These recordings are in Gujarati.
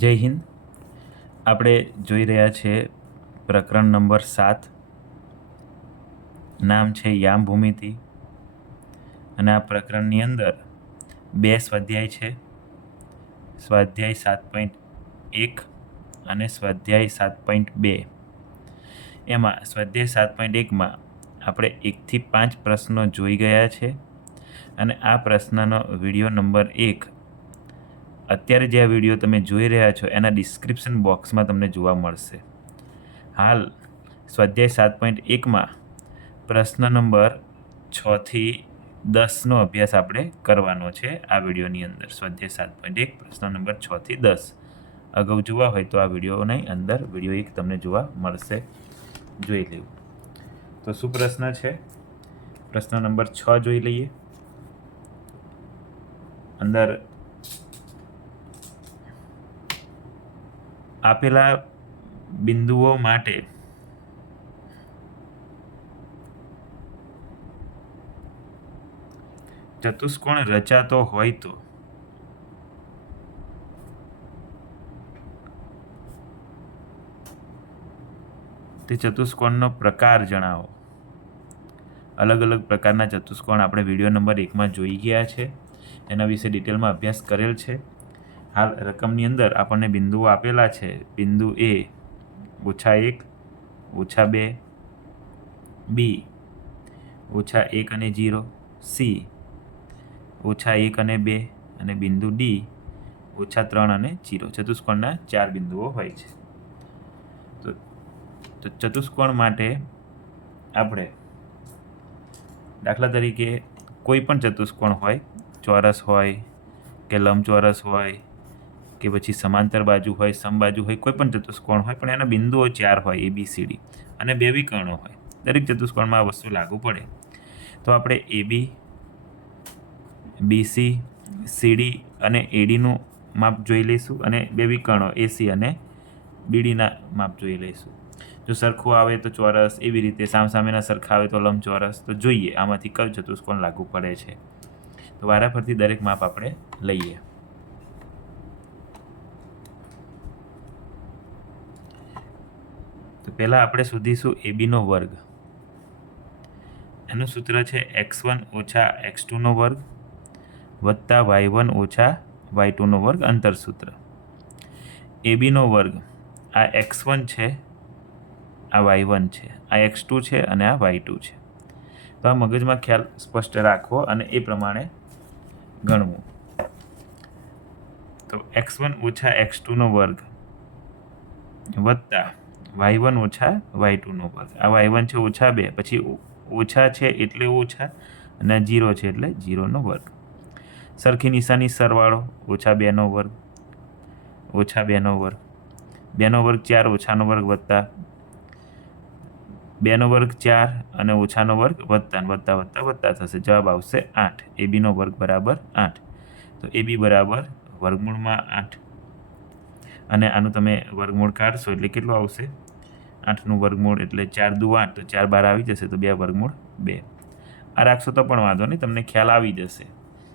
જય હિન્દ. આપણે જોઈ રહ્યા છે પ્રકરણ નંબર 7. નામ છે યામ ભૂમિતિ. અને આ પ્રકરણની અંદર 2 સ્વાધ્યાય છે, સ્વાધ્યાય 7.1 અને સ્વાધ્યાય 7.2. એમાં સ્વાધ્યાય 7.1માં આપણે 1 થી 5 પ્રશ્નો જોઈ ગયા છે અને આ પ્રશ્નનો વિડીયો નંબર 1 અત્યારે જે આ વિડીયો તમે જોઈ રહ્યા છો એના ડિસ્ક્રિપ્શન બોક્સમાં તમને જોવા મળશે. હાલ સ્વાધ્યાય 7.1માં પ્રશ્ન નંબર 6 થી 10નો અભ્યાસ આપણે કરવાનો છે આ વિડીયોની અંદર. સ્વાધ્યાય 7.1 પ્રશ્ન નંબર 6 થી 10 અગાઉ જોવા હોય તો આ વિડીયોની અંદર વિડીયો 1 તમને જોવા મળશે, જોઈ લેવું. તો શું પ્રશ્ન છે? પ્રશ્ન નંબર 6 જોઈ લઈએ. અંદર આપેલા બિંદુઓ માટે ચતુષ્કોણ રચાતો હોય તો તે ચતુષ્કોણનો પ્રકાર જણાવો. અલગ અલગ પ્રકારના ચતુષ્કોણ આપણે વિડીયો નંબર 1માં જોઈ ગયા છે, એના વિશે ડિટેલમાં અભ્યાસ કરેલ છે. હાલ રકમની અંદર આપણને બિંદુઓ આપેલા છે. બિંદુ A -1 -2, B -1 અને 0, C -1 અને 2 અને બિંદુ D -3 અને 0. ચતુષ્કોણના 4 બિંદુઓ હોય છે. તો ચતુષ્કોણ માટે આપણે દાખલા તરીકે કોઈ પણ ચતુષ્કોણ હોય, ચોરસ હોય કે લંબચોરસ હોય કે પછી સમાંતર બાજુ હોય, સમબાજુ હોય, કોઈ પણ ચતુષ્કોણ હોય પણ એના બિંદુઓ 4 હોય, ABCD, અને 2 વિકર્ણો હોય. દરેક ચતુષ્કોણમાં આ વસ્તુ લાગુ પડે. તો આપણે AB, BC, CD અને ADનું માપ જોઈ લઈશું અને 2 વિકર્ણો AC અને BDના માપ જોઈ લઈશું. જો સરખું આવે તો ચોરસ, એવી રીતે સામસામેના સરખા આવે તો લંબચોરસ. તો જોઈએ આમાંથી કયું ચતુષ્કોણ લાગુ પડે છે. તો વારાફરતી દરેક માપ આપણે લઈએ. તો પહેલાં આપણે શોધીશું ABનો વર્ગ. એનું સૂત્ર છે x1 - x2 વર્ગ વત્તા y1 - y2 વર્ગ, અંતર સૂત્ર. ABનો વર્ગ, આ x1 છે, આ y1 છે, આ x2 છે અને આ y2 છે. તો આ મગજમાં ખ્યાલ સ્પષ્ટ રાખવો અને એ પ્રમાણે ગણવું. તો x1 - x2 વર્ગ વત્તા y1 - y2 વર્ગ. આ y1 છે -2, પછી ઓછા છે એટલે ઓછા અને 0 છે એટલે 0 વર્ગ. સરખી નિશાની સરવાળો, -2 વર્ગ, -2 વર્ગ, 2 વર્ગ 4, ઓછાનો વર્ગ વત્તા 2 વર્ગ 4 અને ઓછાનો વર્ગ વત્તા વત્તા થશે. જવાબ આવશે 8. ABનો વર્ગ બરાબર 8. તો AB બરાબર વર્ગમૂળમાં 8 અને આનું તમે વર્ગમૂળ કાઢશો એટલે કેટલું આવશે? 8નું વર્ગમૂળ એટલે 4 દુ 8, તો 4 બહાર આવી જશે, તો 2 વર્ગમૂળ 2. આ રાખશો તો પણ વાંધો નહીં, તમને ખ્યાલ આવી જશે.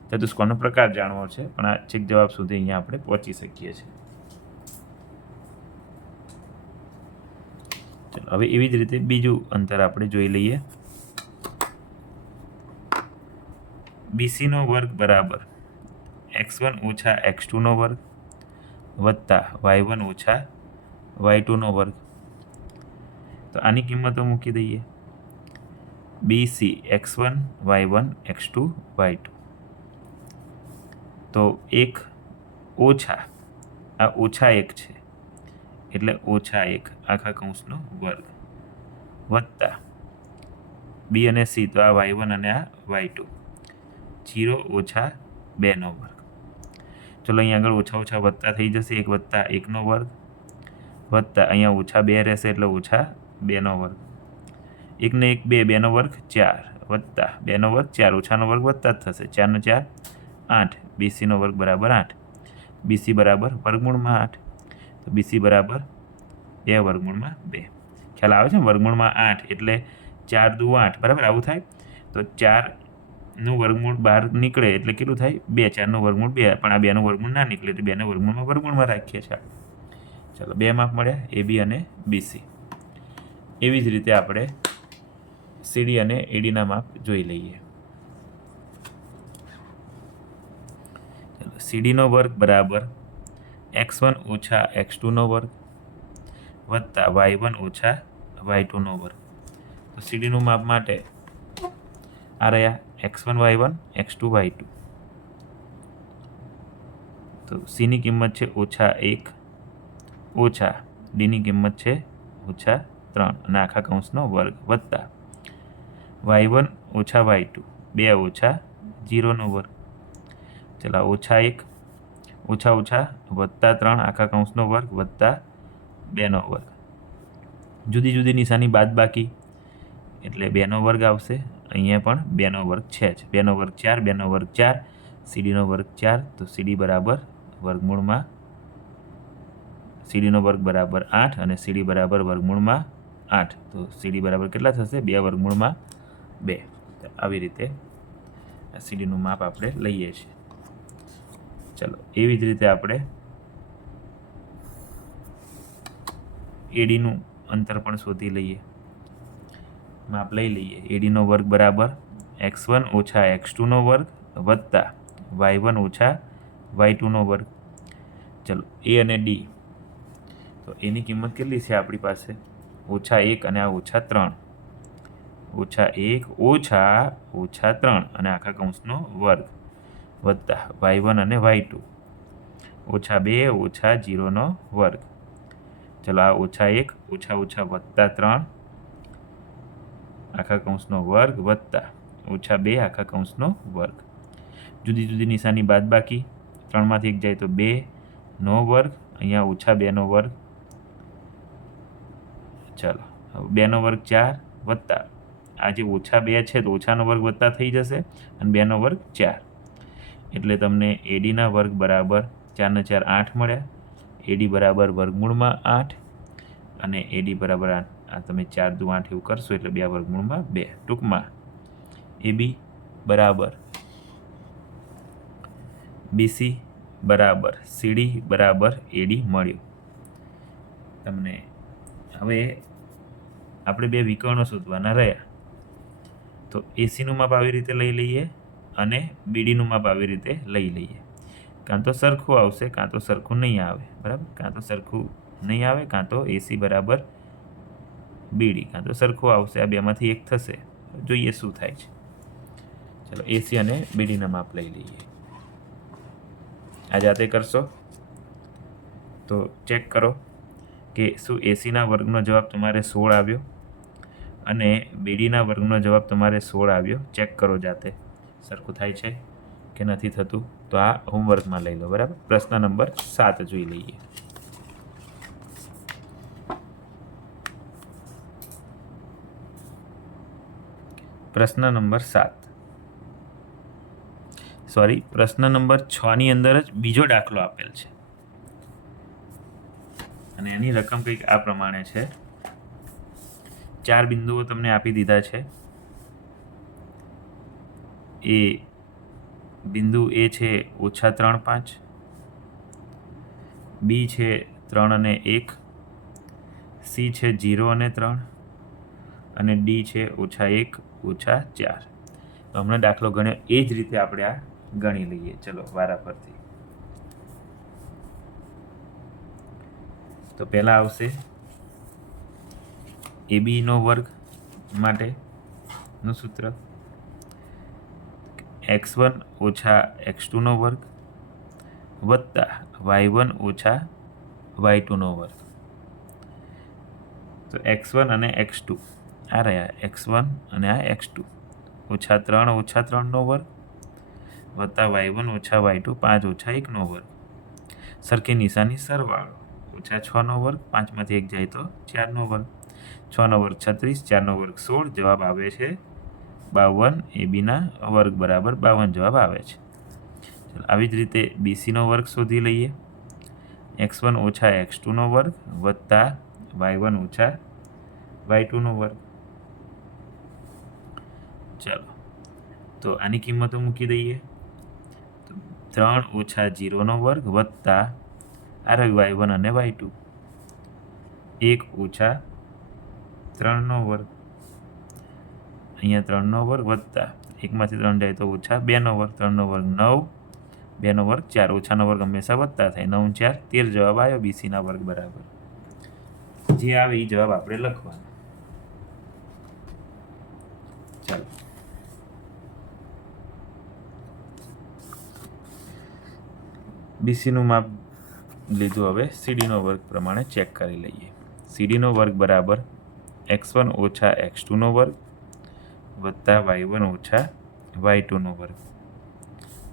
ચતુષ્કોણનો પ્રકાર જાણવો છે પણ આ છેક જવાબ સુધી અહીંયા આપણે પહોંચી શકીએ છીએ. ચલો હવે એવી જ રીતે બીજું અંતર આપણે જોઈ લઈએ. BCનો વર્ગ બરાબર x1 - x2 વર્ગ વત્તા y1 - y2 વર્ગ. તો આની કિંમતો મૂકી દઈએ. BC x1 y1 x2 y2. તો 1 ઓછા આ -1 છે એટલે -1 આખા કૌંસનો વર્ગ વત્તા B અને C, તો આ y1 અને આ y2, 0 - 2 વર્ગ. ચલો અહીંયા આગળ ઓછા ઓછા વત્તા થઈ જશે, 1 વત્તા 1 વર્ગ વત્તા અહીંયા -2 રહેશે એટલે -2 વર્ગ. 1 ને 1 2, 2 વર્ગ 4 વત્તા 2 વર્ગ 4, ઓછાનો વર્ગ વત્તા જ થશે, 4 ને 4 8. BCનો વર્ગ બરાબર 8. BC બરાબર વર્ગમૂળમાં 8. તો BC બરાબર 2 વર્ગમૂળમાં 2. ખ્યાલ આવે છે ને? વર્ગમૂળમાં 8 એટલે 4 દુ 8, બરાબર આવું થાય. તો 4 નું વર્ગમૂળ બહાર નીકળે એટલે કેટલું થાય 2, 4નું વર્ગમૂળ 2, પણ આ 2નું વર્ગમૂળ ના નીકળે એટલે 2ને વર્ગમૂળમાં રાખીએ છીએ. ચાલો 2 માપ મળ્યા AB અને BC. એવી જ રીતે આપણે CD અને ADના માપ જોઈ લઈએ. CD નો વર્ગ બરાબર x1 ઓછા x2નો વર્ગ વત્તા y1 ઓછા y2નો વર્ગ. તો CDનું માપ માટે આ રહ્યા x1 y1 x2 y2. તો Cની કિંમત છે -1 ઓછા Dની કિંમત છે -3 અને આખા કૌંસનો વર્ગ વત્તા y1 ઓછા y2 2 ઓછા 0નો વર્ગ. ચાલો -1 ઓછા ઓછા વત્તા 3 આખા કૌંસનો વર્ગ વત્તા 2નો વર્ગ. જુદી જુદી નિશાની બાદ બાકી એટલે 2નો વર્ગ આવશે. અહીંયા પણ 2નો વર્ગ છે જ. 2નો વર્ગ 4, 2નો વર્ગ 4, CDનો વર્ગ 4. તો CD બરાબર વર્ગમૂળમાં CDનો વર્ગ બરાબર 8 અને CD બરાબર વર્ગમૂળમાં 8. તો CD બરાબર કેટલા થશે? 2 વર્ગમૂળમાં 2. તો આવી રીતે CDનું માપ આપણે લઈએ છીએ. ચલો એવી જ રીતે આપણે ADનું અંતર પણ શોધી લઈએ. માપ લઈ લઈએ. ADનો વર્ગ બરાબર x1 ઓછા x2નો વર્ગ વત્તા y1 ઓછા y2નો વર્ગ. ચલો A અને D. તો એની કિંમત કેટલી છે આપણી પાસે? -1 અને આ -3. -1 ઓછા 3 અને આખા કૌંસનો વર્ગ વત્તા y1 અને y2 -2 ઓછા 0નો વર્ગ. ચલો આ -1 ઓછા વત્તા 3 આખા કૌંસનો વર્ગ વત્તા -2 આખા કૌંસનો વર્ગ. જુદી જુદી નિશાની બાદ બાકી 3માંથી 1 જાય તો 2નો વર્ગ. અહીંયા -2નો વર્ગ. ચાલો 2નો વર્ગ 4 વત્તા આ જે -2 છે તો ઓછાનો વર્ગ વત્તા થઈ જશે અને 2નો વર્ગ 4. એટલે તમને ADના વર્ગ બરાબર 4 ને 4 8 મળ્યા. AD બરાબર વર્ગમૂળમાં 8 અને AD બરાબર આ તમે 4 દુ 8 એવું કરશો એટલે 2 વર્ગમૂળમાં 2. ટૂંકમાં AB બરાબર BC બરાબર CD બરાબર AD મળ્યું તમને. હવે આપણે 2 વિકર્ણો શોધવાના રહ્યા. તો ACનું માપ આવી રીતે લઈ લઈએ અને BDનું માપ આવી રીતે લઈ લઈએ. કાં તો સરખું આવશે કાં તો સરખું નહીં આવે. બરાબર? કાં તો સરખું નહીં આવે કાં તો AC બરાબર BD કાં તો સરખું આવશે. આ બેમાંથી એક થશે. જોઈએ શું થાય છે. ચલો AC અને BDના માપ લઈ લઈએ. આ જાતે કરશો તો ચેક કરો કે શું ACના વર્ગનો જવાબ તમારે 16 આવ્યો અને BDના વર્ગનો જવાબ તમારે 16 આવ્યો. ચેક કરો જાતે સરખું થાય છે કે નથી થતું. તો આ હોમવર્કમાં લઈ લો. બરાબર? પ્રશ્ન નંબર 7 જોઈ લઈએ. પ્રશ્ન નંબર 6ની અંદર જ બીજો દાખલો આપેલ છે અને એની રકમ કંઈક આ પ્રમાણે છે. 4 બિંદુઓ તમને આપી દીધા છે. એ બિંદુ A છે -3 5, B છે 3 અને 1, C છે 0 અને 3 અને D છે -1 ઓછા 4. તો હમણાં દાખલો ગણ્યો એ જ રીતે આપણે આ ગણી લઈએ. ચલો વારા પરથી. તો પહેલાં આવશે ABનો વર્ગ માટેનું સૂત્ર x1 ઓછા x2નો વર્ગ વત્તા y1 ઓછા y2નો વર્ગ. તો x1 અને x2 આ રહ્યા x1 અને આ x2 -3 ઓછા 3નો વર્ગ વત્તા y1 ઓછા y2 5 ઓછા 1નો વર્ગ. સરખી નિશાની સરવાળો -6નો વર્ગ. 5માંથી 1 જાય તો 4નો વર્ગ. 6નો વર્ગ 36, 4નો વર્ગ 16. જવાબ આવે છે 52. ABના વર્ગ બરાબર 52 જવાબ આવે છે. ચાલો આવી જ રીતે BCનો વર્ગ શોધી લઈએ. x1 ઓછા x2નો વર્ગ વત્તા y1 ઓછા y2નો વર્ગ. ચાલો તો આની કિંમતો મૂકી દઈએ. તો 3 ઓછા 0નો વર્ગ વત્તા આ રહ્યું y1 અને y2, 1 ઓછા 3નો વર્ગ, અહીંયા 3નો વર્ગ વત્તા 1માંથી 3 જાય તો ઓછા 2નો વર્ગ, 3નો વર્ગ 9, 2નો વર્ગ 4, ઓછાનો વર્ગ હંમેશા વત્તા થાય, 9 4 13 જવાબ આવ્યો BCના વર્ગ બરાબર. જે આવે એ જવાબ આપણે લખવાનો. ચાલો BCનું માપ લીધું. હવે CDનો વર્ગ પ્રમાણે ચેક કરી લઈએ. CDનો વર્ગ બરાબર x1 ઓછા x2નો વર્ગ વત્તા y1 ઓછા y2નો વર્ગ.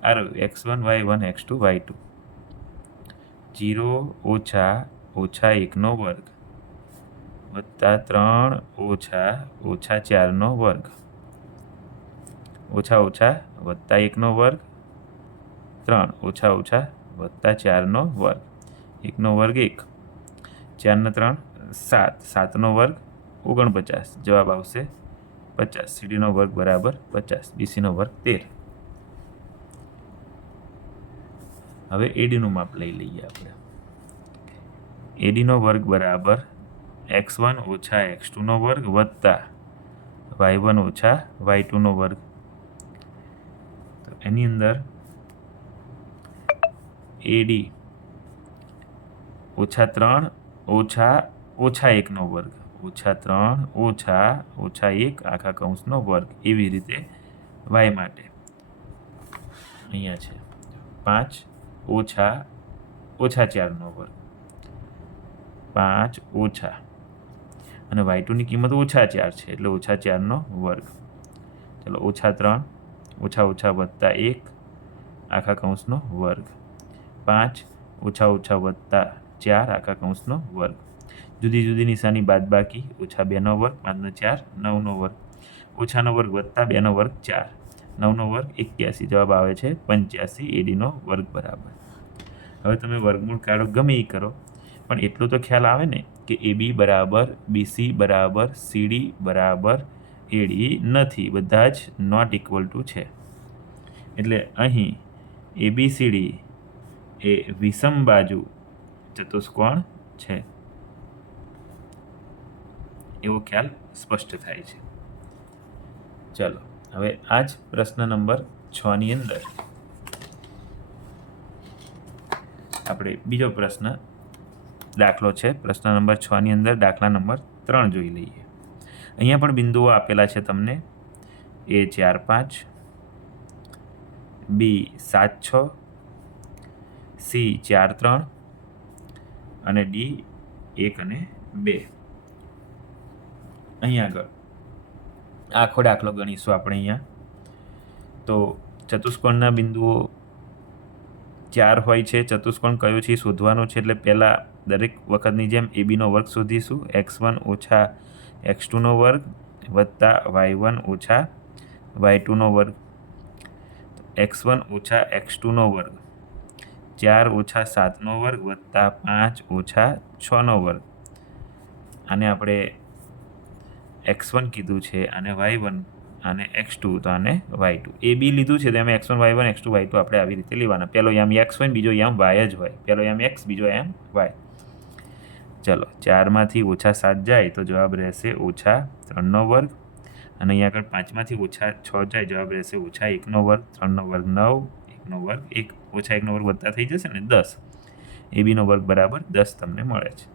આ રહ્યું x1 y1 x2 y2. 0 ઓછા 1નો વર્ગ વત્તા 3 ઓછા 4નો વર્ગ, ઓછા વત્તા 1નો વર્ગ, 3 ઓછા વત્તા 4નો વર્ગ, 1નો વર્ગ 1, 4 ને 3 7, 7નો વર્ગ 49, જવાબ આવશે 50. CDનો વર્ગ બરાબર 50, BCનો વર્ગ 13. હવે ADનું માપ લઈ લઈએ આપણે. ADનો વર્ગ બરાબર x1 ઓછા x2નો વર્ગ વત્તા y1 ઓછા y2નો વર્ગ. તો એની અંદર AD ઓછા 3 ઓછા 1નો વર્ગ, ઓછા 3 ઓછા 1 આખા કૌંસનો વર્ગ. એવી રીતે y માટે અહીંયા છે 5 ઓછા 4નો વર્ગ, 5 ઓછા, અને y2ની કિંમત ઓછા 4 છે એટલે ઓછા 4નો વર્ગ. ચલો ઓછા 3 ઓછા વત્તા 1 આખા કૌંસનો વર્ગ, 5 ઓછા વત્તા 4 આખા કૌંસનો વર્ગ. જુદી જુદી નિશાની બાદબાકી, ઓછા 2નો વર્ગ, 5 ને 4 9નો વર્ગ, ઓછાનો વર્ગ વત્તા 2નો વર્ગ 4, 9નો વર્ગ 81, જવાબ આવે છે 85. ADનો વર્ગ બરાબર. હવે તમે વર્ગમૂળ કાઢો, ગમે એ કરો, પણ એટલો તો ખ્યાલ આવે ને કે AB બરાબર BC બરાબર CD બરાબર AD નથી, બધા જ નોટ ઇક્વલ ટુ છે. એટલે અહીં ABCD એ વિષમ બાજુ ચતુષ્કોણ છે એવો ખ્યાલ સ્પષ્ટ થાય છે. ચલો હવે આ જ પ્રશ્ન નંબર 6ની અંદર આપણે બીજો પ્રશ્ન દાખલો છે. પ્રશ્ન નંબર 6ની અંદર દાખલા નંબર 3 જોઈ લઈએ. અહીંયા પણ બિંદુઓ આપેલા છે તમને. A 4 5, B 7 6, C 4 3 અને D 1 અને 2. અહીંયા આગળ આખો દાખલો ગણીશું આપણે અહીંયા. તો ચતુષ્કોણના બિંદુઓ 4 હોય છે. ચતુષ્કોણ કયો છે એ શોધવાનો છે, એટલે પહેલાં દરેક વખતની જેમ ABનો વર્ગ શોધીશું. x1 ઓછા x2નો વર્ગ વત્તા y1 ઓછા y2નો વર્ગ. x1 ઓછા x2નો વર્ગ 4 ઓછા 7નો વર્ગ વત્તા 5 ઓછા 6નો વર્ગ. આને આપણે x1 કીધું છે, અને y1 અને x2, તો આને y2. AB લીધું છે તો એમાં x1 y1 x2 y2 આપણે આવી રીતે લેવાના. પહેલો યામ x હોય ને બીજો યામ y જ હોય. પહેલો યામ x, બીજો યામ y. ચલો 4માંથી ઓછા 7 જાય તો જવાબ રહેશે ઓછા 3નો વર્ગ, અને અહીંયા આગળ 5માંથી ઓછા 6 જાય જવાબ રહેશે ઓછા 1નો વર્ગ, 3નો વર્ગ 9, 1નો વર્ગ 1, ઓછા 1નો વર્ગ વત્તા થઈ જશે ને 10. ABનો વર્ગ બરાબર 10 તમને મળે છે.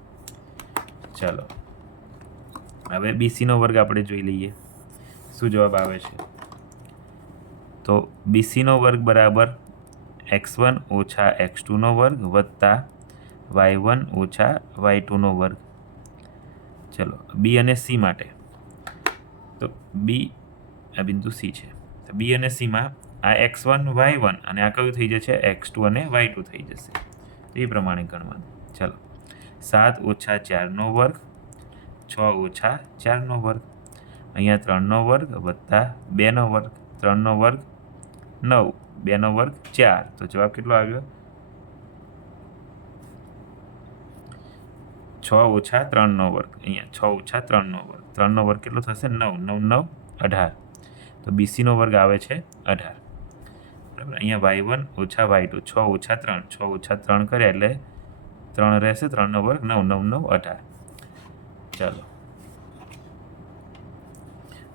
ચાલો હવે BCનો વર્ગ આપણે જોઈ લઈએ શું જવાબ આવે છે. તો BCનો વર્ગ બરાબર x1 ઓછા x2નો વર્ગ વત્તા y1 ઓછા y2નો વર્ગ. ચલો B અને C માટે. તો B આ બિંદુ C છે. તો B અને Cમાં આ x1 y1 અને આ કયું થઈ જશે x2 અને y2 થઈ જશે. તો એ પ્રમાણે ગણવાનું. ચલો 7 ઓછા 4નો વર્ગ, 6 ઓછા 4નો વર્ગ, અહીંયા 3નો વર્ગ વત્તા 2નો વર્ગ, 3નો વર્ગ 9, 2નો વર્ગ 4. તો જવાબ કેટલો આવ્યો 6 ઓછા 3નો વર્ગ. અહીંયા 6 ઓછા 3નો વર્ગ, 3નો વર્ગ કેટલો થશે 9, 9 9 18. તો BC નો વર્ગ આવે છે 18, બરાબર. અહીંયા y1 ઓછા y2 6 ઓછા 3 6 ઓછા 3 કર્યા એટલે 3 રહેશે, 3નો વર્ગ 9 9 9 18. ચાલો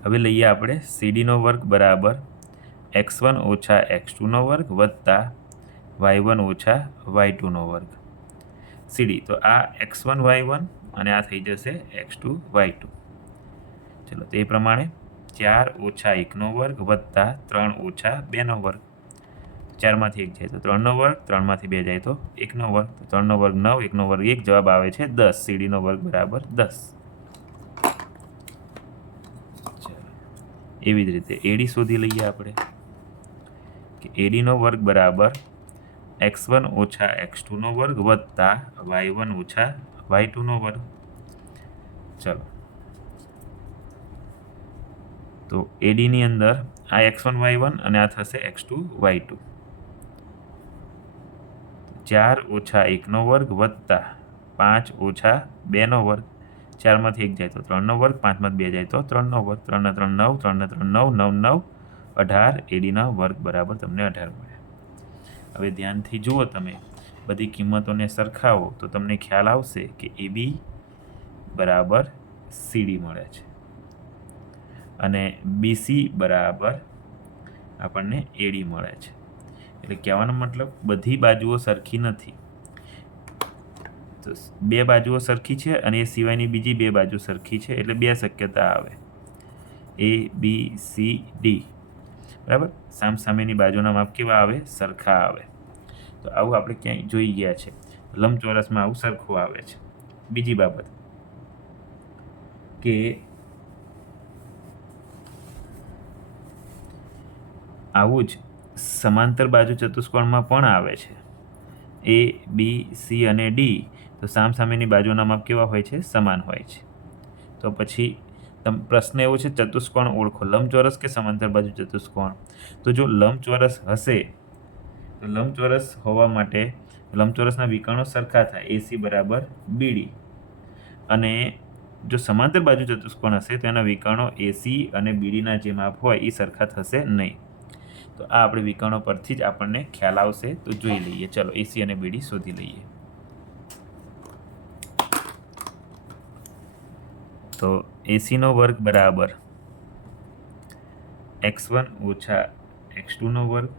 હવે લઈએ આપણે CD નો વર્ગ બરાબર x1 ઓછા x2નો વર્ગ વત્તા y1 ઓછા y2નો વર્ગ. CD તો આ x1 y1 અને આ થઈ જશે x2 y2. ચલો તે પ્રમાણે 4 ઓછા 1નો વર્ગ વત્તા 3 ઓછા 2નો વર્ગ. 4માંથી 1 જાય તો 3નો વર્ગ, 3માંથી 2 જાય તો 1નો વર્ગ. તો 3નો વર્ગ 9, 1નો વર્ગ 1, જવાબ આવે છે 10. CD નો વર્ગ બરાબર 10. એવી જ રીતે AD શોધી લઈએ આપણે કે AD નો વર્ગ બરાબર x1 ઓછા x2નો વર્ગ વત્તા y1 ઓછા y2નો વર્ગ. ચલો તો AD ની અંદર આ x1 y1 અને આ થશે x2 y2. 4 ઓછા 1નો વર્ગ વત્તા 5 ઓછા 2નો વર્ગ. 4માંથી 1 જાય તો 3નો વર્ગ, 5માંથી 2 જાય તો 3નો વર્ગ. 3 ને 3 9, 3 ને 3 9, 9 9 18. ADના વર્ગ બરાબર તમને 18 મળે. હવે ધ્યાનથી જુઓ, તમે બધી કિંમતોને સરખાવો તો તમને ખ્યાલ આવશે કે AB બરાબર CD મળે છે અને BC બરાબર આપણને AD મળે છે. એટલે કહેવાનો મતલબ બધી બાજુઓ સરખી નથી. તો બે બાજુઓ સરખી છે અને એ સિવાયની બીજી બે બાજુ સરખી છે, એટલે બે શક્યતા આવે, ABCD, બરાબર. સામસામેની બાજુના માપ કેવા આવે? સરખા આવે. તો આવું આપણે ક્યાંય જોઈ ગયા છે, લંબચોરસમાં આવું સરખું આવે છે. બીજી બાબત કે આવું જ સમાંતર બાજુ ચતુષ્કોણમાં પણ આવે છે. ABC અને D તો સામસામેની બાજુના માપ કેવા હોય છે? સમાન હોય છે. તો પછી પ્રશ્ન એવો છે, ચતુષ્કોણ ઓળખો, લંબચોરસ કે સમાંતર બાજુ ચતુષ્કોણ? તો જો લંબચોરસ હશે તો લંબચોરસ હોવા માટે લંબચોરસના વિકર્ણો સરખા થાય, AC બરાબર BD. અને જો સમાંતર બાજુ ચતુષ્કોણ હશે તો એના વિકર્ણો AC અને BDના જે માપ હોય એ સરખા થશે નહીં. તો આ આપણે વિકર્ણો પરથી જ આપણને ખ્યાલ આવશે. તો જોઈ લઈએ. ચલો AC અને BD શોધી લઈએ. તો AC નો વર્ગ બરાબર x1 ઓછા x2નો વર્ગ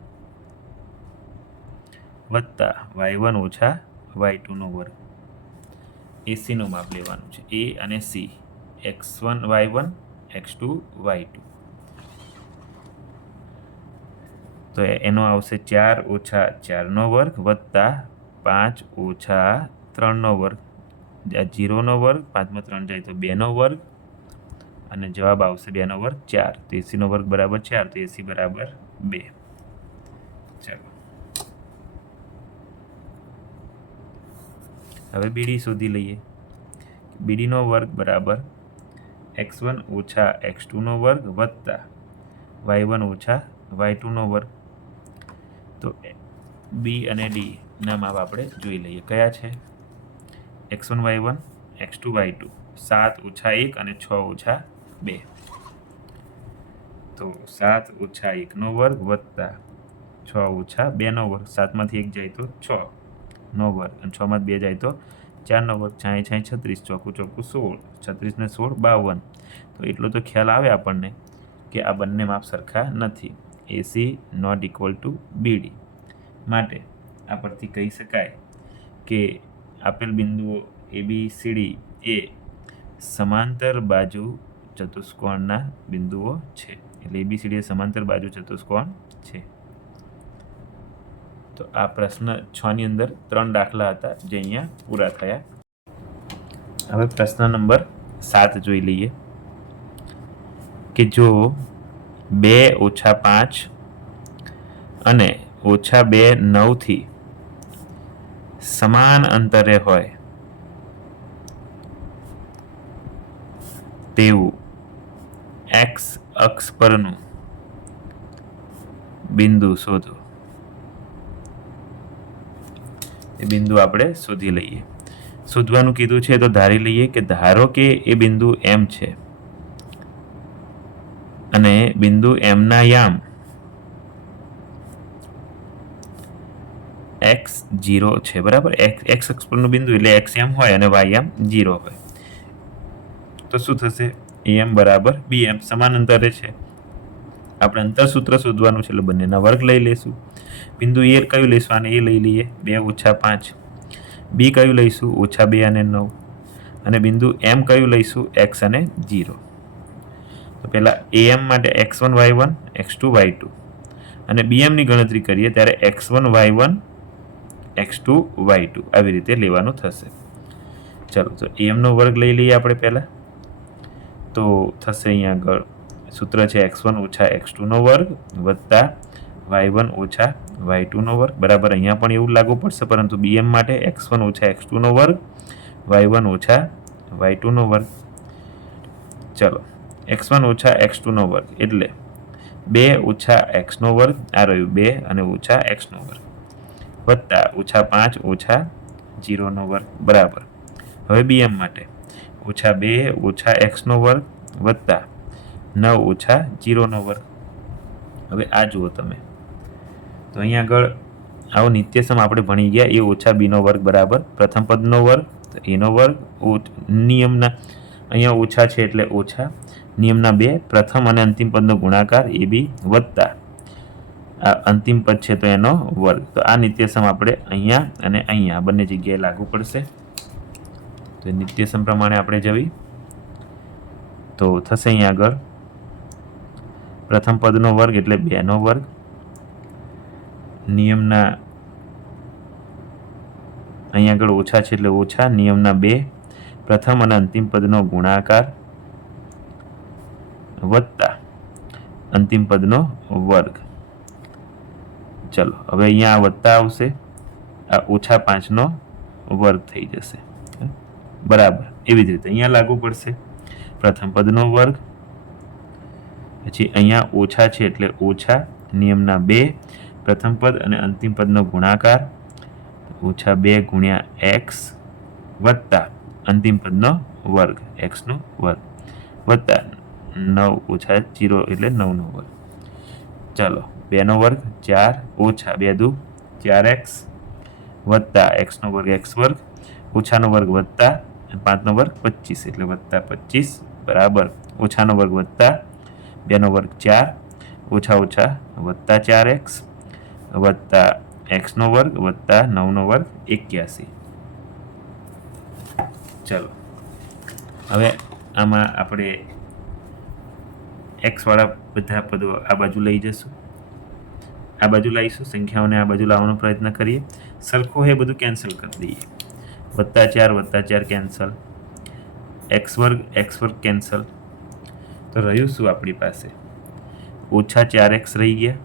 વત્તા y1 ઓછા y2નો વર્ગ. ACનું માપ લેવાનું છે, A અને C, x1 y1, x2 y2. તો એનો આવશે 4 ઓછા 4નો વર્ગ વત્તા 5 ઓછા 3નો વર્ગ. 0નો વર્ગ, 5માં 3 જાય તો 2નો વર્ગ અને જવાબ આવશે 2નો વર્ગ 4. તો ACનો વર્ગ બરાબર 4, તો AC બરાબર 2. ચાલો હવે BD શોધી લઈએ. BDનો વર્ગ બરાબર x1 ઓછા x2નો વર્ગ વત્તા y1 ઓછા y2નો વર્ગ. તો B અને D ના માપ આપણે જોઈ લઈએ. કયા છે? x1 y1, x2 y2. 7 ઓછા 1 અને 6 ઓછા 2. તો 7 ઓછા 1નો વર્ગ વત્તા 6 ઓછા 2નો વર્ગ. 7માંથી 1 જાય તો 6નો વર્ગ અને 6માંથી 2 જાય તો 4નો વર્ગ. 6 6 36, ચોકું ચોકું 16, 36 ને 16 52. તો એટલો તો ખ્યાલ આવે આપણને કે આ બંને માપ સરખા નથી. AC not equal to BD. માટે આ પરથી કહી શકાય કે આપેલ બિંદુઓ ABCD એ સમાંતર બાજુ ચતુષ્કોણના બિંદુઓ છે. એટલે ABCD એ સમાંતર બાજુ ચતુષ્કોણ છે. તો આ પ્રશ્ન 6ની અંદર 3 દાખલા હતા જે અહીંયા પૂરા થયા. હવે પ્રશ્ન નંબર 7 જોઈ લઈએ કે જો 2 ઓછા 5 અને ઓછા 2 9થી સમાન અંતરે હોય તેવું x અક્ષ પરનું બિંદુ શોધો. એ બિંદુ આપણે શોધી લઈએ. શોધવાનું કીધું છે તો ધારી લઈએ કે ધારો કે એ બિંદુ M છે અને અને બિંદુ એમના યામ x0 છે, બરાબર. એક્સ અક્ષ પરનું બિંદુ એટલે એક્સ યામ હોય અને વાય યામ 0 હોય, તો શું થશે? એમ બરાબર બી એમ સમાન અંતરે છે. આપણે અંતર સૂત્ર શોધવાનું છે એટલે બંનેના વર્ગ લઈ લઈશું. બિંદુ એ કયું લઈશું? આને એ લઈ લઈએ, 2 - 5. બી કયું લઈશું? -2 અને 9. અને બિંદુ એમ કયું લઈશું? એક્સ અને 0. તો પહેલાં એમ માટે x1 y1 x2 y2 અને બીએમની ગણતરી કરીએ ત્યારે x1 y1 x2 y2 આવી રીતે લેવાનું થશે. ચાલો, તો એમનો વર્ગ લઈ લઈએ આપણે પહેલાં. તો થશે અહીંયા આગળ સૂત્ર છે x1 - x2નો વર્ગ વત્તા y1 - y2નો વર્ગ, બરાબર. અહીંયા પણ એવું લાગુ પડશે, પરંતુ બીએમ માટે x1 - x2નો વર્ગ y1 - y2નો વર્ગ. ચલો, x1 - x2નો વર્ગ એટલે 2 - x નો વર્ગ, આ રહ્યું 2 અને - x નો વર્ગ વત્તા -5 - 0નો વર્ગ, બરાબર. હવે બીએમ માટે -2 - x નો વર્ગ વત્તા 9 - 0નો વર્ગ. હવે આ જુઓ તમે, તો અહીંયા આગળ આવો નિત્યસમ આપણે ભણી ગયા. એ ઓછા બીનો વર્ગ બરાબર પ્રથમ પદનો વર્ગ, તો એનો વર્ગ નિયમના અહીંયા ઓછા છે એટલે ઓછા નિયમના 2 પ્રથમ અને અંતિમ પદનો ગુણાકાર એ બી વત્તા આ અંતિમ પદ છે તો એનો વર્ગ. તો આ નિત્યસમ આપણે અહીંયા અને અહીંયા બંને જગ્યાએ લાગુ પડશે. તો નિત્યસમ પ્રમાણે આપણે જવી તો થશે અહીંયા આગળ પ્રથમ પદનો વર્ગ એટલે 2નો વર્ગ નિયમના અહીંયા આગળ ઓછા છે એટલે ઓછા નિયમના 2 પ્રથમ અને અંતિમ પદનો ગુણાકાર વત્તા અંતિમ પદનો વર્ગ. ચલો, હવે અહીંયા વત્તા આવશે, આ -5નો વર્ગ થઈ જશે, બરાબર. એવી જ રીતે અહીંયા લાગુ પડશે પ્રથમ પદનો વર્ગ, પછી અહીંયા ઓછા છે એટલે ઓછા નિયમના 2 પ્રથમ પદ અને અંતિમ પદનો ગુણાકાર -2 × x વત્તા અંતિમ પદનો વર્ગ x નો વર્ગ વત્તા 9 - 0 એટલે 9નો વર્ગ. ચાલો, 2નો વર્ગ 4 - 2 દુ 4x વત્તા x નો વર્ગ x વર્ગ ઓછાનો વર્ગ વત્તા 5નો વર્ગ 25 એટલે વત્તા 25 બરાબર ઓછાનો વર્ગ વત્તા 2નો વર્ગ 4 વત્તા 4x વત્તા x નો વર્ગ વત્તા 9નો વર્ગ 81. ચલો, હવે આમાં આપણે x વાળા બધા પદો આ બાજુ લઈ જશું, આ બાજુ લાવીશું, સંખ્યાઓને આ બાજુ લાવવાનો પ્રયત્ન કરીએ. સરખું એ બધું કેન્સલ કરી દઈએ. +4 કેન્સલ, x વર્ગ કેન્સલ, તો રહ્યું શું આપણી પાસે? -4x રહી ગયા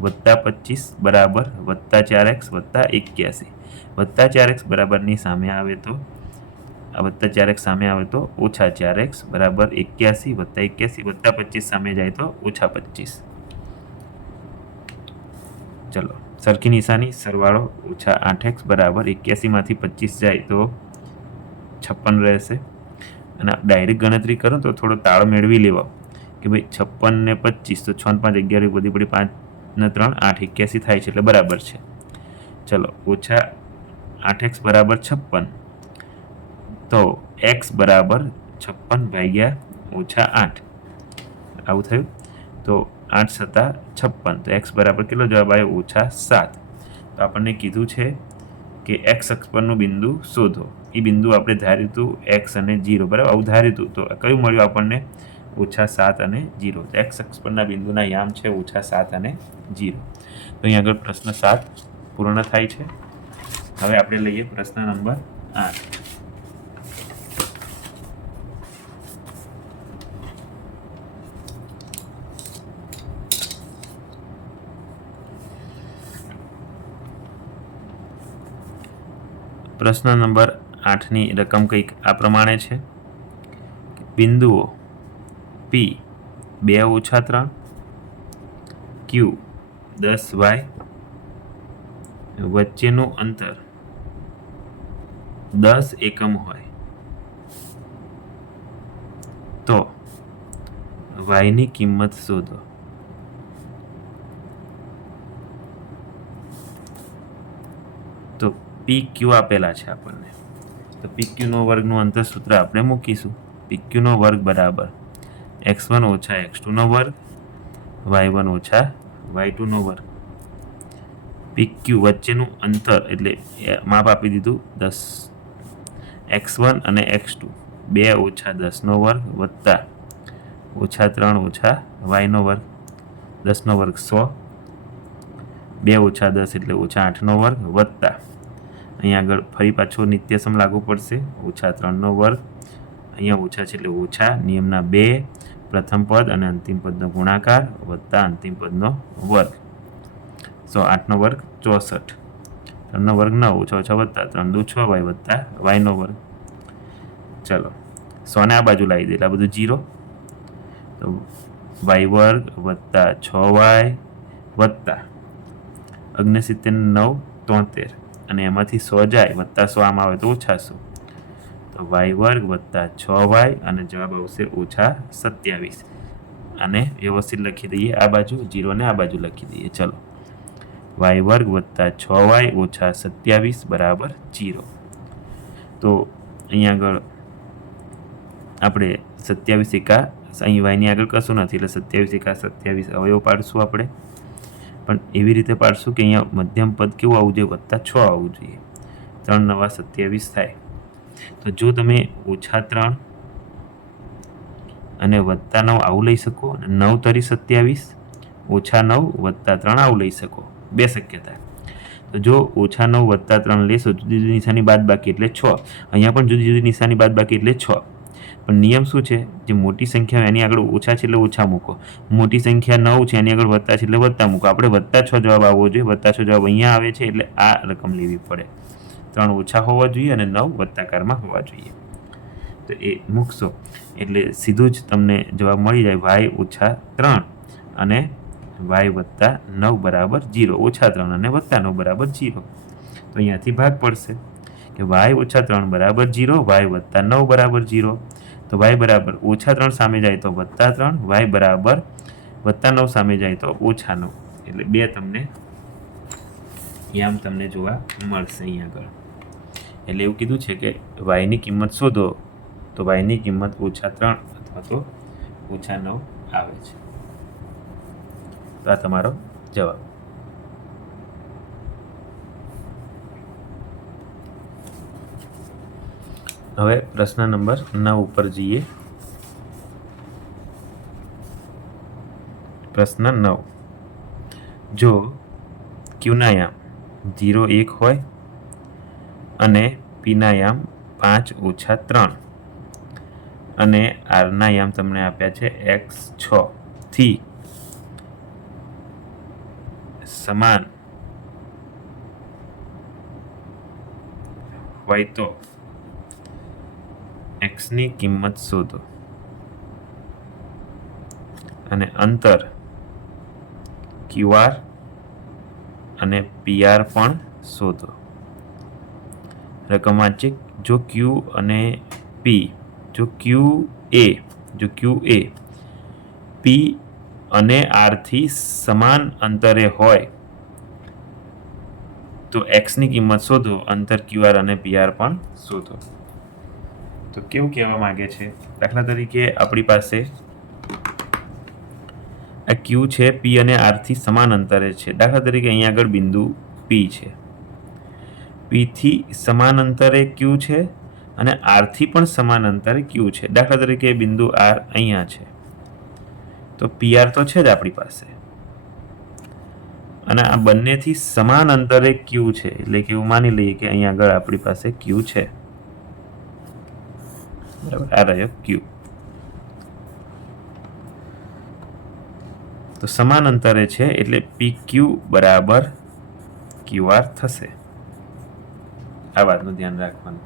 વત્તા 25 બરાબર વત્તા 4x વત્તા 81. વત્તા 4x બરાબરની સામે આવે તો આ વત્તા 4x સામે આવે તો -4x બરાબર 81 વત્તા 81 વત્તા 25 સામે જાય તો -25. ચલો, સરખી નિશાની સરવાળો -8x બરાબર 81માંથી 25 જાય તો 56 રહેશે. અને ડાયરેક્ટ ગણતરી કરો તો થોડો તાળ મેળવી લેવો કે ભાઈ 56 ને 25 તો 6 ને 5 11 બધી પડી 5 ને 3 8 81 થાય છે એટલે બરાબર છે. ચલો, -8x બરાબર 56 તો x બરાબર 56 ભાગ્યા -8 આવું થયું. તો 8 × 7 = 56, તો x બરાબર કેટલો જવાબ આવ્યો? -7. તો આપણને કીધું છે કે x અક્ષ પરનું બિંદુ શોધો. એ બિંદુ આપણે ધાર્યું હતું x અને 0, બરાબર. આવું ધાર્યું હતું તો કયું મળ્યું આપણને? -7 અને 0. તો x અક્ષ પરના બિંદુના યામ છે -7 અને 0. તો અહીં આગળ પ્રશ્ન 7 પૂર્ણ થાય છે. હવે આપણે લઈએ પ્રશ્ન નંબર 8. પ્રશ્ન નંબર 8ની રકમ કંઈક આ પ્રમાણે છે. બિંદુઓ P 2 - 3, Q 10y વચ્ચેનું અંતર 10 એકમ હોય તો વાયની કિંમત શોધો. તો પી ક્યુ આપેલા છે આપણને, તો પી ક્યુનો વર્ગનું અંતર સૂત્ર આપણે મૂકીશું. પી ક્યુનો વર્ગ બરાબર x1 ઓછા x2 નો વર્ગ y1 ઓછા y2 નો વર્ગ. પી ક્યુ વચ્ચેનું અંતર એટલે માપ આપી દીધું 10, x1 અને x2 2 ઓછા 10 નો વર્ગ વત્તા ઓછા 3 ઓછા y નો વર્ગ. 10 નો વર્ગ 100, 2 ઓછા 10 એટલે ઓછા 8 નો વર્ગ વત્તા અહીંયા આગળ ફરી પાછો નિત્યસમ લાગુ પડશે, ઓછા 3 નો વર્ગ. અહીંયા ઓછા છે એટલે ઓછા, નિયમના 2, પ્રથમ પદ અને અંતિમ પદનો ગુણાકાર વત્તા અંતિમ પદનો વર્ગ. 108 નો વર્ગ 64, 3 નો વર્ગ 9, ઓછા ઓછા વત્તા 3 દુ 6y વત્તા y નો વર્ગ. ચલો 100 ને આ બાજુ લાવી દે એટલે આ બધું 0, તો y વર્ગ વત્તા 6y વત્તા 69 73 અને એમાંથી 100 જાય વત્તા 100 આમાં આવે તો ઓછા 100, તો y વર્ગ વત્તા 6y અને જવાબ આવશે ઓછા 27. અને વ્યવસ્થિત લખી દઈએ, આ બાજુ 0 ને આ બાજુ લખી દઈએ. ચલો y વર્ગ વત્તા 6y ઓછા 27 બરાબર 0. તો અહીંયા આગળ આપણે 27 એકા, અહીં yની આગળ કશું નથી એટલે 27 એકા 27 અવયવ પાડશું આપણે, પણ એવી રીતે પાડશું કે અહીંયા મધ્યમ પદ કેવું આવવું જોઈએ, વત્તા 6 આવવું જોઈએ. 3 નવા 27 થાય. તો જો તમે ઓછા 3 અને વત્તા 9 આવું લઈ શકો, અને 9 તરી 27, ઓછા 9 વત્તા 3 આવું લઈ શકો, બે શક્યતા. તો જો ઓછા 9 વત્તા 3 લેશો, જુદી જુદી નિશાની બાદ બાકી એટલે 6, અહીંયા પણ જુદી જુદી નિશાની બાદ બાકી એટલે 6. પણ નિયમ શું છે, જે મોટી સંખ્યા એની આગળ ઓછા છે એટલે ઓછા મૂકો, મોટી સંખ્યા 9 છે એની આગળ વત્તા છે એટલે વત્તા મૂકો. આપણે વત્તા 6 જવાબ આવવો જોઈએ, વત્તા 6 જવાબ અહીંયા આવે છે એટલે આ રકમ લેવી પડે. 3 ઓછા હોવા જોઈએ અને 9 વત્તાકારમાં હોવા જોઈએ. તો એ મૂકશો એટલે સીધું જ તમને જવાબ મળી જાય, y ઓછા 3 અને y વત્તા 9 બરાબર 0, ઓછા 3 અને વત્તા 9 બરાબર 0. તો અહીંયાથી ભાગ પડશે કે y ઓછા 3 બરાબર 0, y વત્તા 9 બરાબર 0. તો y બરાબર ઓછા 3 સામે જાય તો વત્તા 3, y બરાબર વત્તા 9 સામે જાય તો ઓછા 9, એટલે 2 તમને યામ તમને જોવા મળશે અહીં આગળ. એટલે એવું કીધું છે કે yની કિંમત શોધો, તો yની કિંમત ઓછા 3 અથવા તો ઓછા 9 આવે છે. તો આ તમારો જવાબ. હવે પ્રશ્ન નંબર 9 ઉપર જઈએ. પ્રશ્ન 9, જો ક્યુના યામ 0 1 હોય અને પીના યામ 5 ઓછા 3 અને આરના યામ તમને આપ્યા છે x6 થી સમાન હોય તો xની કિંમત શોધો. અને અંતર QR અને PR પણ શોધો. રકમ વાંચિક, જો Q અને P, જો QA P અને R થી સમાન અંતરે હોય તો xની કિંમત શોધો, અંતર QR અને PR પણ શોધો. તો કેવું કહેવા માંગે છે, દાખલા તરીકે આપણી પાસે આ Q છે, P અને R થી સમાન અંતરે છે. દાખલા તરીકે અહીંયા આગળ બિંદુ P છે, P થી સમાન અંતરે Q છે અને R થી પણ સમાન અંતરે Q છે. દાખલા તરીકે બિંદુ R અહીંયા છે, તો PR તો છે જ આપણી પાસે, અને આ બંનેથી સમાન અંતરે Q છે, એટલે કે એવું માની લઈએ કે અહીંયા આગળ આપણી પાસે Q છે. બરાબર, આ રહ્યો Q. તો સમાન અંતરે છે એટલે PQ બરાબર QR થશે. આ વાતનું ધ્યાન રાખવાનું.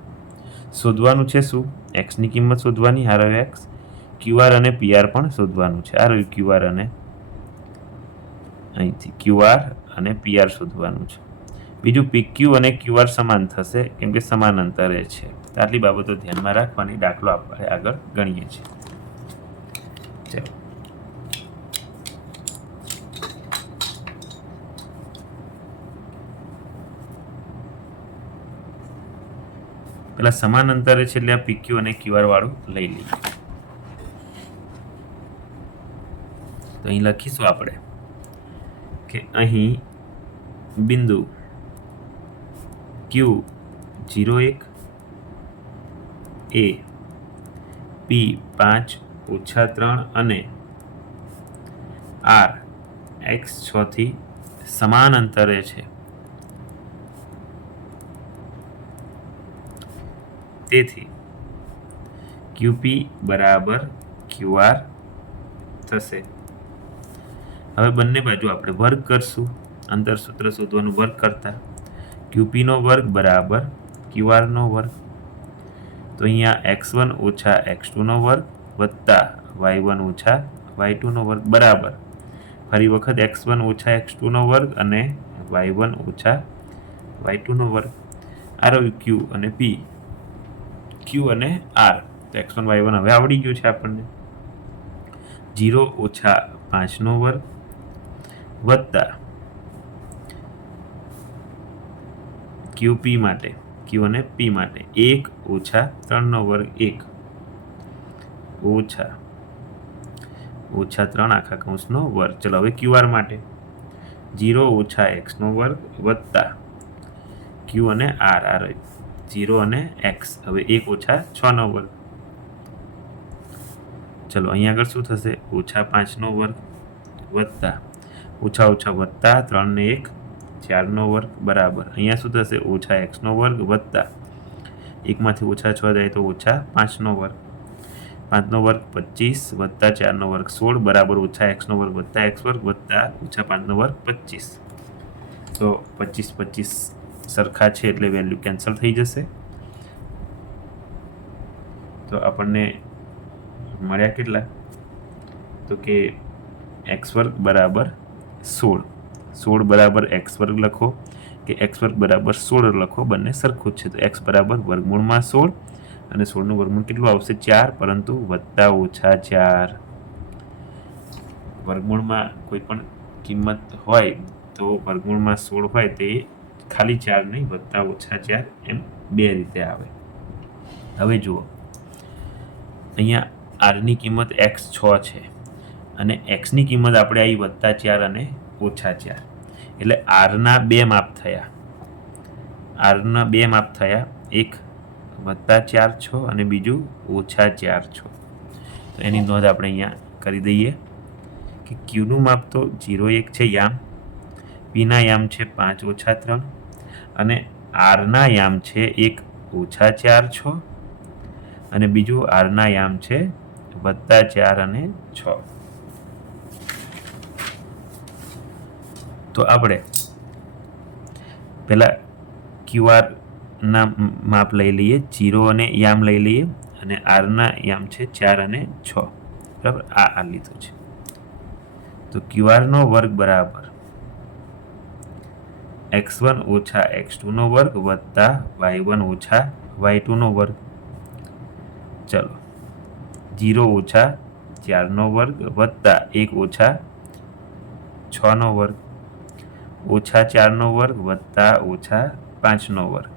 શોધવાનું છે શું, xની કિંમત શોધવાની, આ રહ્યો x, QR અને PR પણ શોધવાનું છે, આ રહ્યું QR અને અહીંથી QR અને PR શોધવાનું છે. બીજું PQ અને QR સમાન થશે કેમ કે સમાન અંતરે છે. આટલી બાબતો ધ્યાનમાં રાખવાની, દાખલો આપણે આગળ ગણીએ છીએ. ચાલો પેલા સમાન અંતરે છે એટલે આ PQ અને QR વાળું લઈ લઈએ. તો અહીં લખીશું આપણે કે અહીં બિંદુ Q 0 1 A P 5 - 3 અને R x 6 થી સમાન અંતરે છે. તેથી QP બરાબર QR થશે. હવે બંને બાજુ આપણે વર્ગ કરશું. અંતર સૂત્ર શોધવાનું વર્ગ કરતા QP નો વર્ગ બરાબર QR નો વર્ગ. તો અહીંયા x1 - x2 નો વર્ગ વત્તા y1 - y2 નો વર્ગ બરાબર ફરી વખત x1 - x2 નો વર્ગ અને y1 - y2 નો વર્ગ. આ રહ્યું Q અને P, Q અને R. તો x1 y1 હવે આવડી ગયું છે આપણને. 0 - 5 નો વર્ગ વત્તા QP માટે, Q અને P માટે 1 - 3 નો વર્ગ 1 - 3 આખા કૌંસનો વર્ગ. ચલો હવે QR માટે 0 - x નો વર્ગ વત્તા Q અને R. 0 અને x. હવે 1 - 6 નો વર્ગ. ચલો અહીંયા આગળ શું થશે? -5 નો વર્ગ વત્તા વત્તા 3 ને 1 4 નો વર્ગ બરાબર અહીંયા શું થશે? -x નો વર્ગ વત્તા 1 માંથી -6 જાય તો -5 નો વર્ગ. 5 નો વર્ગ 25 વત્તા 4 નો વર્ગ 16 બરાબર -x નો વર્ગ વત્તા x વર્ગ વત્તા -5 નો વર્ગ 25. તો 25 25 સરખા છે એટલે વેલ્યુ કેન્સલ થઈ જશે. તો આપણને મળ્યા કેટલા? તો કે x વર્ગ બરાબર 16. 16 બરાબર x વર્ગ લખો કે x વર્ગ બરાબર 16 લખો, બંને સરખું જ છે. તો x બરાબર વર્ગમૂળમાં 16 અને 16 નું વર્ગમૂળ કેટલું આવશે? 4, પરંતુ વત્તા ઓછા 4. વર્ગમૂળમાં કોઈ પણ કિંમત હોય તો વર્ગમૂળમાં 16 હોય તે ખાલી 4 નહીં, વત્તા ઓછા 4 એમ બે રીતે આવે. હવે જુઓ અહીંયા R ની કિંમત x6 છે અને x ની કિંમત આપણે આવી વત્તા 4 અને ઓછા 4. એટલે R ના બે માપ થયા. R ના બે માપ થયા, એક વત્તા 4 6 અને બીજું ઓછા 4 6. તો એની નોંધ આપણે અહીંયા કરી દઈએ કે Q નું માપ તો 0 1 છે યામ, P ના યામ છે 5 - 3 અને R ના યામ છે 1 - 4 6 અને બીજું R ના યામ છે વત્તા 4 અને 6. તો આપણે પહેલા QR ના માપ લઈ લઈએ, 0 અને યામ લઈ લઈએ અને R ના યામ છે 4 અને 6. બરાબર, આ લીધું છે. તો QR નો વર્ગ બરાબર x1 - x2 નો વર્ગ વત્તા y1 - y2 નો વર્ગ. ચલો 0 - 4 નો વર્ગ વત્તા 1 - 6 નો વર્ગ -4 નો વર્ગ વત્તા -5 નો વર્ગ.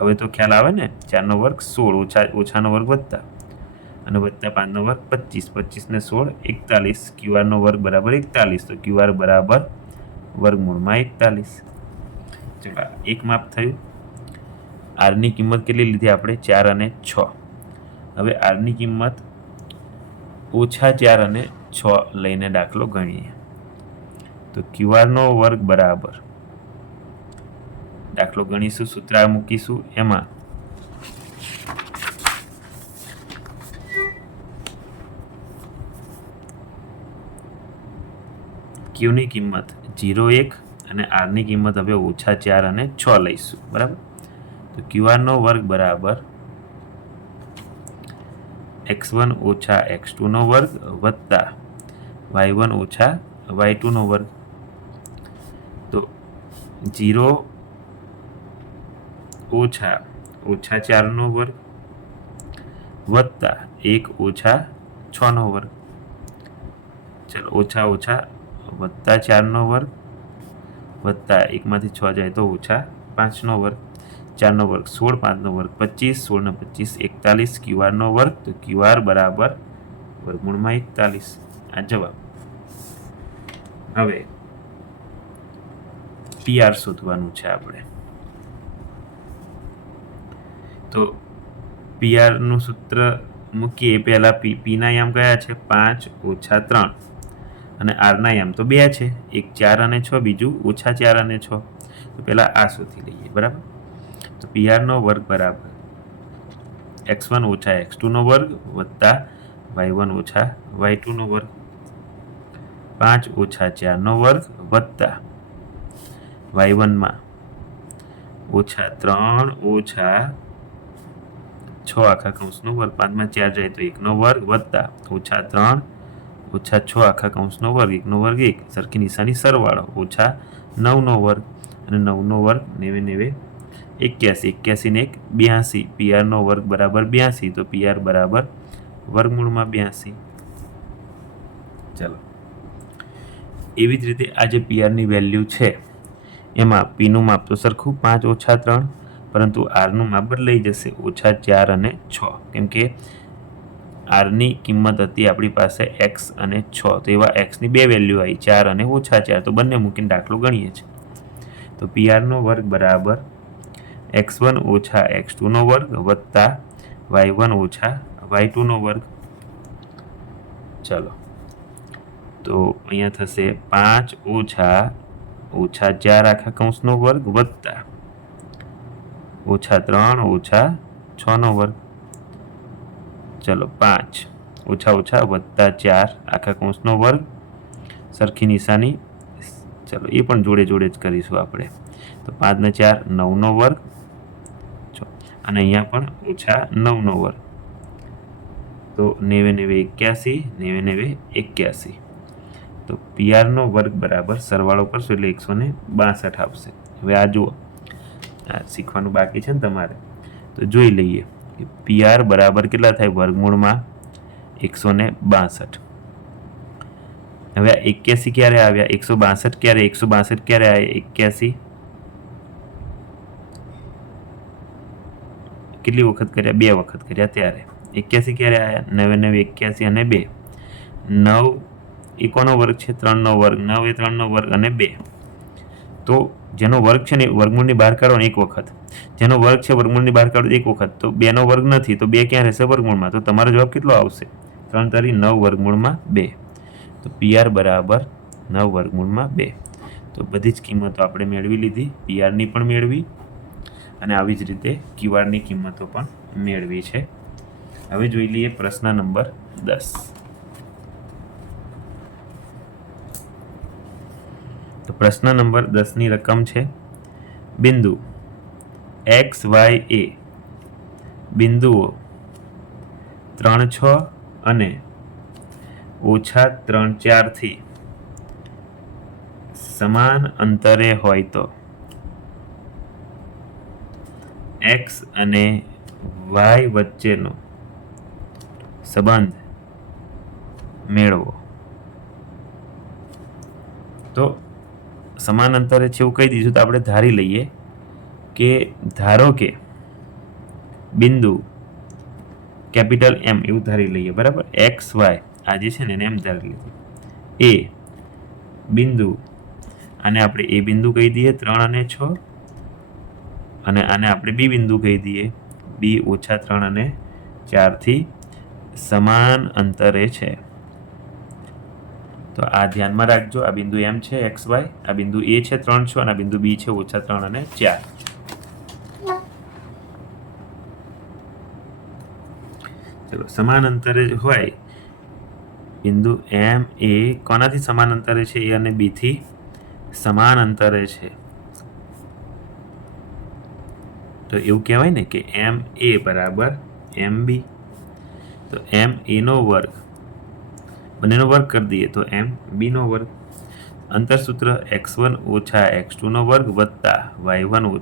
હવે તો ખ્યાલ આવે ને? 4 નો વર્ગ 16 ઓછા નો વર્ગ વત્તા અને વત્તા 5 નો વર્ગ 25, 25 ને 16 41. QR નો વર્ગ બરાબર 41. તો QR બરાબર વર્ગમૂળમાં 41. ચલો એક માપ થયું. R ની કિંમત કેટલી લીધી આપણે? 4 અને 6. હવે R ની કિંમત -4 અને 6 લઈને દાખલો ગણીએ. તો QR નો વર્ગ બરાબર, દાખલો ગણીશું, સૂત્ર મૂકીશું. એમાં Q ની કિંમત 0 1 અને R ની કિંમત હવે -4 અને 6 લઈશું. બરાબર, તો QR નો વર્ગ બરાબર x1 - x2 નો વર્ગ વત્તા y1 - y2 નો વર્ગ. તો 0 - 4 નો વર્ગ વત્તા 1 - 6 નો વર્ગ. ચલો ઓછા વત્તા 4 નો વર્ગ વત્તા 1 માંથી 6 જાય તો -5 નો વર્ગ. 4 वर्ग 16, 5 वर्ग 25, 16 ने 25 41, QR નો વર્ગ, તો QR બરાબર વર્ગમૂળમાં 41 આ જવાબ। હવે PR શોધવાનું છે આપણે, તો PR નું સૂત્ર મૂકીએ પહેલા P ના યામ કયા છે 5 - 3 અને R ના યામ તો 2 છે, એક 4 અને 6, બીજું -4 અને 6, તો પહેલા આ શોધી લઈએ બરાબર। તો PR નો વર્ગ બરાબર x1 - x2 નો વર્ગ વત્તા y1 - y2 નો વર્ગ, 5 - 4 નો વર્ગ વત્તા y1 માં -3 - 6 આખા કૌંસનો વર્ગ, 5 માં 4 જાય તો 1 નો વર્ગ વત્તા -3 - 6 આખા કૌંસનો વર્ગ, 1 નો વર્ગ 1, સરખી નિશાની સરવાળો, -9 નો વર્ગ અને 9 નો વર્ગ 90 - 81, 81 ને 1 82, PR નો વર્ગ બરાબર 82, તો PR બરાબર વર્ગમૂળમાં 82। ચાલો, એવી જ રીતે આ જે PR ની વેલ્યુ છે એમાં P નું માપ તો સરખું 5 - 3, પરંતુ R નું માપ બદલાઈ જશે -4 અને 6, કેમ કે R ની કિંમત હતી આપણી પાસે x અને 6, તો એવા x ની બે વેલ્યુ આવી 4 અને -4, તો બંને મૂકીને દાખલો ગણીએ છીએ। તો PR નો વર્ગ બરાબર x1 - x2 નો વર્ગ વત્તા y1 - y2 નો વર્ગ। ચાલો, તો અહીંયા થશે 5 - 4 આખા કૌંસનો વર્ગ વત્તા -3 - 6 નો વર્ગ। ચલો 5 - વત્તા 4 આખા કૌંસનો વર્ગ, સરખી નિશાની, ચલો એ પણ જોડે જોડે જ કરીશું આપણે। તો 5 ને 4 9 નો વર્ગ, અને અહીંયા પણ -9 નો વર્ગ, તો 90 - 81, 90 - 81, તો PR નો વર્ગ બરાબર સરવાળો કરશો એટલે 162 આવશે। હવે આ જુઓ, આ શીખવાનું બાકી છે ને તમારે, તો જોઈ લઈએ કે PR બરાબર કેટલા થાય વર્ગમૂળમાં 162। હવે આ 81 ક્યારે આવ્યા, 162 ક્યારે, 162 ક્યારે આવ્યા 81, કેટલી વખત કર્યા, 2 વખત કર્યા ત્યારે। 81 ક્યારે આવ્યા 90 - 81 અને 2, 9 એ કોનો વર્ગ છે 3 નો વર્ગ, 9 એ 3 નો વર્ગ અને 2, તો જેનો વર્ગ છે ને વર્ગમૂળની બહાર કાઢો ને 1 વખત, જેનો વર્ગ છે વર્ગમૂળની બહાર કાઢો 1 વખત, તો 2 નો વર્ગ નથી, તો 2 ક્યાં રહેશે વર્ગમૂળમાં, તો તમારો જવાબ કેટલો આવશે 3 તારી 9 વર્ગમૂળમાં 2, તો PR બરાબર 9 વર્ગમૂળમાં 2। તો બધી જ કિંમતો આપણે મેળવી લીધી, PR ની પણ મેળવી અને આવી જ રીતે QR ની કિંમતો પણ મેળવી છે। હવે જોઈ લઈએ પ્રશ્ન નંબર 10। તો પ્રશ્ન નંબર 10 ની રકમ છે બિંદુ XYA બિંદુઓ 3 6 અને -3 4 થી સમાન અંતરે હોય તો x અને y વચ્ચેનો સંબંધ મેળવો। તો સમાન અંતરે છે એવું કહી દીધું, તો આપણે ધારી લઈએ કે ધારો કે બિંદુ કેપિટલ M એવું ધારી લઈએ બરાબર, XY આ જે છે ને એને એમ ધારી લીધું, A બિંદુ, આને આપણે A બિંદુ કહી દઈએ 3 અને 6, અને આને આપણે B બિંદુ કહી દઈએ B - 3 અને 4 થી સમાન અંતરે છે। તો આ ધ્યાનમાં રાખજો, આ બિંદુ M છે XY, આ બિંદુ A છે 3 6 અને આ બિંદુ B છે -3 અને 4। ચલો, સમાન અંતરે હોય બિંદુ M એ કોનાથી સમાન અંતરે છે, A અને B થી સમાન અંતરે છે, તો એવું કહેવાય ને કે MA બરાબર MB, તો MA નો વર્ગ બંનેનો વર્ગ કરી દઈએ તો MB નો વર્ગ, અંતર સૂત્ર x1 - x2 નો વર્ગ વત્તા y1 -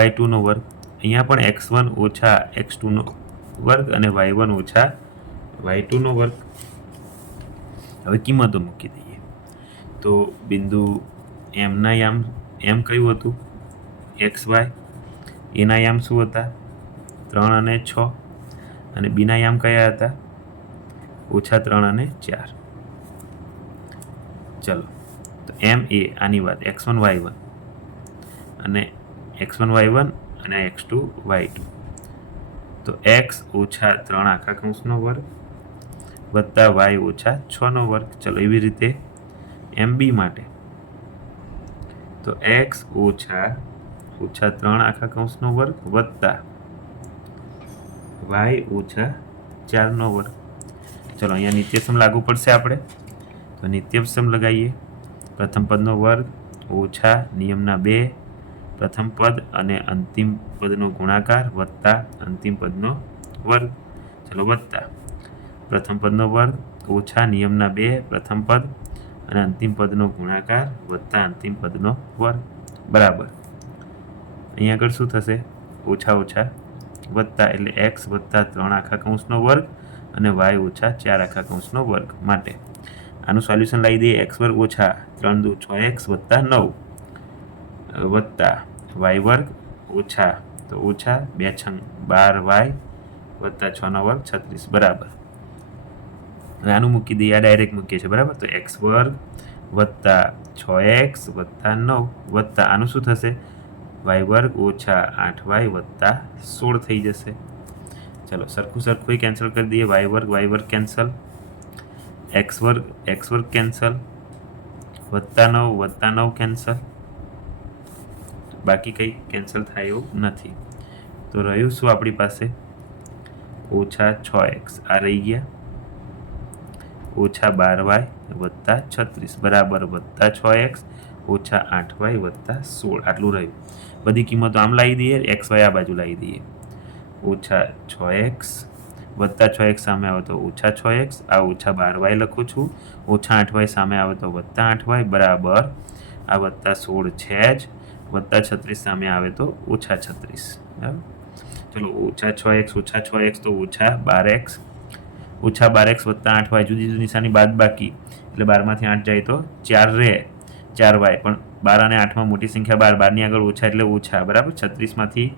y2 નો વર્ગ, અહીંયા પણ x1 - x2 નો વર્ગ અને y1 - y2 નો વર્ગ। હવે કિંમતો મૂકી દઈએ, તો બિંદુ M ના યામ M કયું હતું XY, એના યામ શું હતા? 3 અને 6. અને બીના યામ કયા હતા? -3 અને 4. ચલો, તો એમ એ આની વાત x1 y1 અને x1 y1 અને x2 y2. તો x ઓછા 3 આખા કૌંસનો વર્ગ વત્તા y ઓછા 6 નો વર્ગ. ચલો, એવી રીતે એમ બી માટે તો x ઓછા 3 આખા કૌંસનો વર્ગ વત્તા y ઓછા 4 નો વર્ગ. ચલો, અહીંયા નિત્યસમ લાગુ પડશે આપણે, તો નિત્યસમ લગાવીએ. પ્રથમ પદનો વર્ગ ઓછા નિયમના 2 પ્રથમ પદ અને અંતિમ પદનો ગુણાકાર વત્તા અંતિમ પદનો વર્ગ. ચલો, વત્તા પ્રથમ પદનો વર્ગ ઓછા નિયમના 2 પ્રથમ પદ અને અંતિમ પદનો ગુણાકાર વત્તા અંતિમ પદનો વર્ગ બરાબર. અહીંયા આગળ શું થશે? ઓછા ઓછા વત્તા, એટલે x વત્તા 3 આખા કૌંસનો વર્ગ અને y ઓછા 4 આખા કૌંસનો વર્ગ માટે આનું સોલ્યુશન લાવી દઈએ. x વર્ગ ઓછા 3 દુ 6x વત્તા 9 વત્તા y વર્ગ ઓછા 2 છંગ 12y વત્તા 6 નો વર્ગ 36 બરાબર. અને આનું મૂકી દઈએ, આ ડાયરેક્ટ મૂકીએ છીએ બરાબર. તો x વર્ગ વત્તા 6x વત્તા 9 વત્તા આનું શું થશે? y વર્ગ ઓછા 8y વત્તા 16 થઈ જશે. ચલો, સરખું કેન્સલ કરી દઈએ. y વર્ગ કેન્સલ, x વર્ગ કેન્સલ, વત્તા 9 કેન્સલ, બાકી કંઈ કેન્સલ થાય એવું નથી. તો રહ્યું શું આપણી પાસે? ઓછા 6x આ રહી ગયા, ઓછા 12y વત્તા 36 બરાબર વત્તા 6x ઓછા 8y વત્તા 16 આટલું રહ્યું. બધી કિંમતો આમ લાવી દઈએ, xy આ બાજુ લાવી દઈએ. ઓછા 6x વત્તા 6x સામે આવે તો ઓછા 6x, આ ઓછા 12y લખું છું, ઓછા 8y સામે આવે તો વત્તા 8y બરાબર આ વત્તા 16 છે જ, વત્તા 36 સામે આવે તો ઓછા 36 બરાબર. ચલો, ઓછા 6x તો ઓછા 12x, ઓછા 12x વત્તા 8y જુદી જુદી નિશાની બાદ બાકી, એટલે 12માંથી 8 જાય તો 4 રહે, 4y. પણ 12 અને 8માં મોટી સંખ્યા 12, 12ની આગળ ઓછા એટલે ઓછા બરાબર. 36માંથી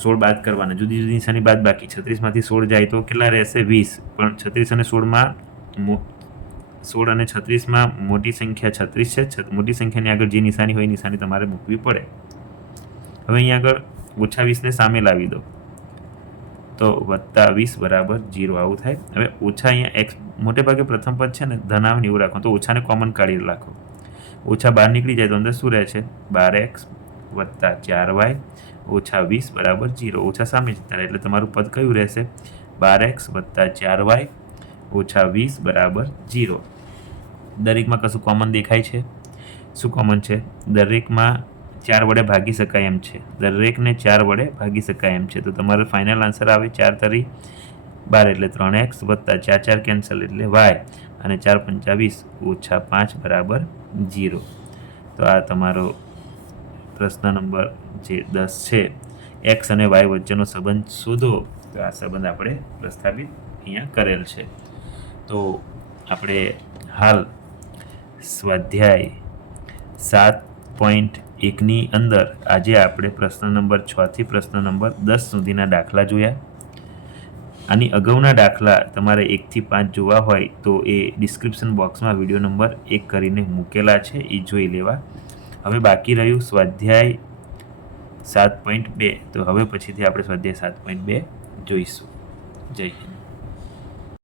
16 બાદ કરવાના, જુદી જુદી નિશાની બાદ બાકી. 36માંથી 16 જાય તો કેટલા રહેશે? 20. પણ 36 અને 16માં 16 અને 36માં મોટી સંખ્યા 36 છે. મોટી સંખ્યાની આગળ જે નિશાની હોય એ નિશાની તમારે મૂકવી પડે. હવે અહીંયા આગળ ઓછા 20ને સામે લાવી દો તો વત્તા 20 બરાબર 0 આવું થાય. હવે ઓછા અહીંયા x મોટે ભાગે પ્રથમ પદ છે ને ધન આવે ને એવું રાખો, તો ઓછાને કોમન કાઢી રાખો. ઓછા 12 નીકળી જાય તો અંદર શું રહે છે? 12x વત્તા 4y ઓછા 20 બરાબર 0. ઓછા સામે જતા રહે એટલે તમારું પદ કયું રહેશે? 12x વત્તા 4y ઓછા 20 બરાબર 0. દરેકમાં કશું કોમન દેખાય છે? શું કોમન છે? દરેકમાં 4 વડે ભાગી શકાય એમ છે. દરેકને 4 વડે ભાગી શકાય એમ છે. તો તમારો ફાઇનલ આન્સર આવે 4 તરી 12 એટલે 3x વત્તા 4 4 કેન્સલ એટલે y અને 4 પંચા 20 ઓછા 5 બરાબર 0. તો આ તમારો પ્રશ્ન નંબર જે 10 છે, x અને y વચ્ચેનો સંબંધ શોધો. તો આ સંબંધ આપણે પ્રસ્થાપિત અહીંયા કરેલ છે. તો આપણે હાલ સ્વાધ્યાય 7.1ની અંદર આજે આપણે પ્રશ્ન નંબર 6 થી પ્રશ્ન નંબર 10 સુધીના દાખલા જોયા. આની અગાઉના દાખલા તમારે 1 થી 5 જોવા હોય તો એ ડિસ્ક્રિપ્શન બોક્સમાં વિડીયો નંબર 1 કરીને મૂકેલા છે, એ જોઈ લેવા. હવે બાકી રહ્યું સ્વાધ્યાય 7.2. તો હવે પછીથી આપણે સ્વાધ્યાય 7.2 જોઈશું. જય હિન્દ.